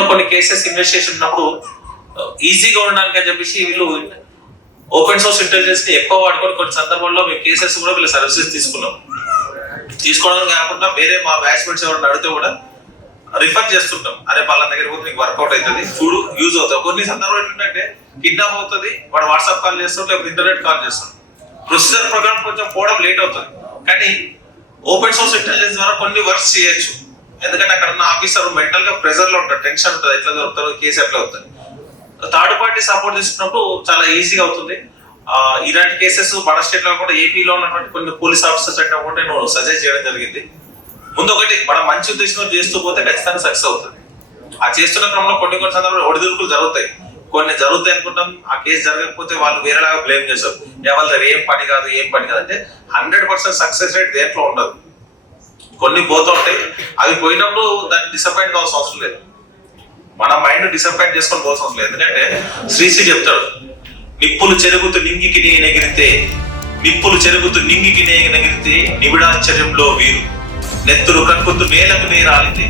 గతంలో కొన్ని cases investigation ఉన్నప్పుడు ఈజీగా ఉండడానికి అని చెప్పేసి వీళ్ళు ఓపెన్ సోర్స్ ఇంటెలిజెన్స్ ని ఎక్కువ వాడుకొని కొన్ని సందర్భాల్లో మేము కేసెస్ కూడా వీళ్ళ సర్వీసెస్ తీసుకోవడం కాకుండా వేరే మా బ్యాచ్మెంట్స్ ఎవరైనా అడిగితే కూడా రిఫర్ చేస్తుంటాం. అరే వాళ్ళ దగ్గర పోతే నీకు వర్కౌట్ అవుతుంది, చూడు యూజ్ అవుతుంది. కొన్ని సందర్భాలు ఏంటంటే కిడ్నాప్ అవుతుంది, వాడు వాట్సాప్ కాల్ చేస్తాడు, లేకపోతే ఇంటర్నెట్ కాల్ చేస్తాడు. ప్రొసీజర్ ప్రకారం కొంచెం పోవడం లేట్ అవుతుంది, కానీ ఓపెన్ సోర్స్ ఇంటెలిజెన్స్ ద్వారా కొన్ని వర్క్స్ చేయొచ్చు. ఎందుకంటే అక్కడ ఉన్న ఆఫీసర్ మెంటల్ గా ప్రెజర్ లో ఉంటాడు, టెన్షన్ ఉంటుంది, ఎట్లా దొరుకుతారు, కేసు ఎట్లా అవుతుంది. థర్డ్ పార్టీ సపోర్ట్ తీసుకున్నప్పుడు చాలా ఈజీగా అవుతుంది. ఇలాంటి కేసెస్ మన స్టేట్ లో కూడా ఏపీలో ఉన్నటువంటి కొన్ని పోలీస్ ఆఫీసర్స్ అంటే కూడా నేను సజెస్ట్ చేయడం జరిగింది. ముందు ఒకటి మనం మంచి ఉద్దేశంతో చేస్తూ పోతే ఖచ్చితంగా సక్సెస్ అవుతుంది. ఆ చేస్తున్న క్రమంలో కొన్ని సందర్భాలు ఒడిదుడుకులు జరుగుతాయి, కొన్ని జరుగుతాయి అనుకుంటాం. ఆ కేసు జరగకపోతే వాళ్ళు వేరేలాగా బ్లేమ్ చేస్తారు, వాళ్ళ దగ్గర ఏం పని కాదు అంటే 100% సక్సెస్ రేట్ దేంట్లో ఉండదు. కొన్ని పోతూ ఉంటాయి, అవి పోయినప్పుడు దాన్ని డిసప్పాయింట్ కావాల్సిన అవసరం లేదు. మన మైండ్ డిసప్పాయింట్ చేసుకొని పోవాల్సిన అవసరం లేదు. ఎందుకంటే శ్రీశ్రీ చెప్తాడు, నిప్పులు చెరుగుతూ నింగికి నెగిరితే, నిప్పులు చెరుగుతూ నింగికి నెగిరితే నిబిడాశ్చర్యంలో వీరు, నెత్తురు కక్కుతూ నేలకు నీరాలితే,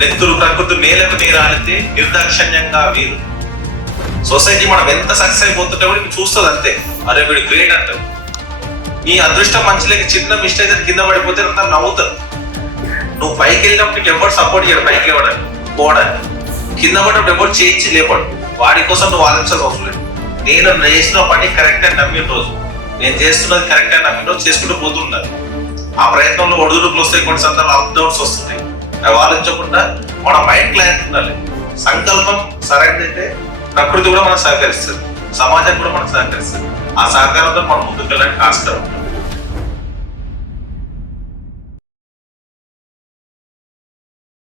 నెత్తురు కక్కుతూ నేలకు నీరాలితే నిర్దాక్షణ్యంగా వీరు. సొసైటీ మనం ఎంత సక్సెస్ అయిపోతుంటే కూడా చూస్తుంది అంతే, అరే వీడు గ్రేట్ అంటారు. నీ అదృష్టం మంచిలేక చిన్న మిస్టేక్ కింద పడిపోతే అంతా నవ్వుతారు. నువ్వు పైకి వెళ్ళినప్పుడు ఎవరు సపోర్ట్ చేయడు, పైకి ఇవ్వడానికి పోవడానికి. కింద పడినప్పుడు ఎవరు చేయించి లేపడు. వాడి కోసం నువ్వు ఆలోచించాల్సిన అవసరం లేదు. నేను చేసిన పని కరెక్ట్ అని నమ్మిన రోజు, నేను చేస్తున్నది కరెక్ట్ అని నమ్మిన రోజు చేసుకుంటూ పోతున్నారు. ఆ ప్రయత్నంలో ఒడిదుడుకులు వస్తాయి, కొన్ని సందర్భాలు అప్ డౌన్స్ వస్తున్నాయి. అవి ఆలోచించకుండా మన మైండ్ క్లారిటీ ఉండాలి. సంకల్పం సరైనదైతే ప్రకృతి కూడా మనకు సహకరిస్తుంది, సమాజం కూడా మనకు సహకరిస్తుంది. ఆ సహకారంతో మనం ముందుకు వెళ్ళడానికి ఆస్కారం.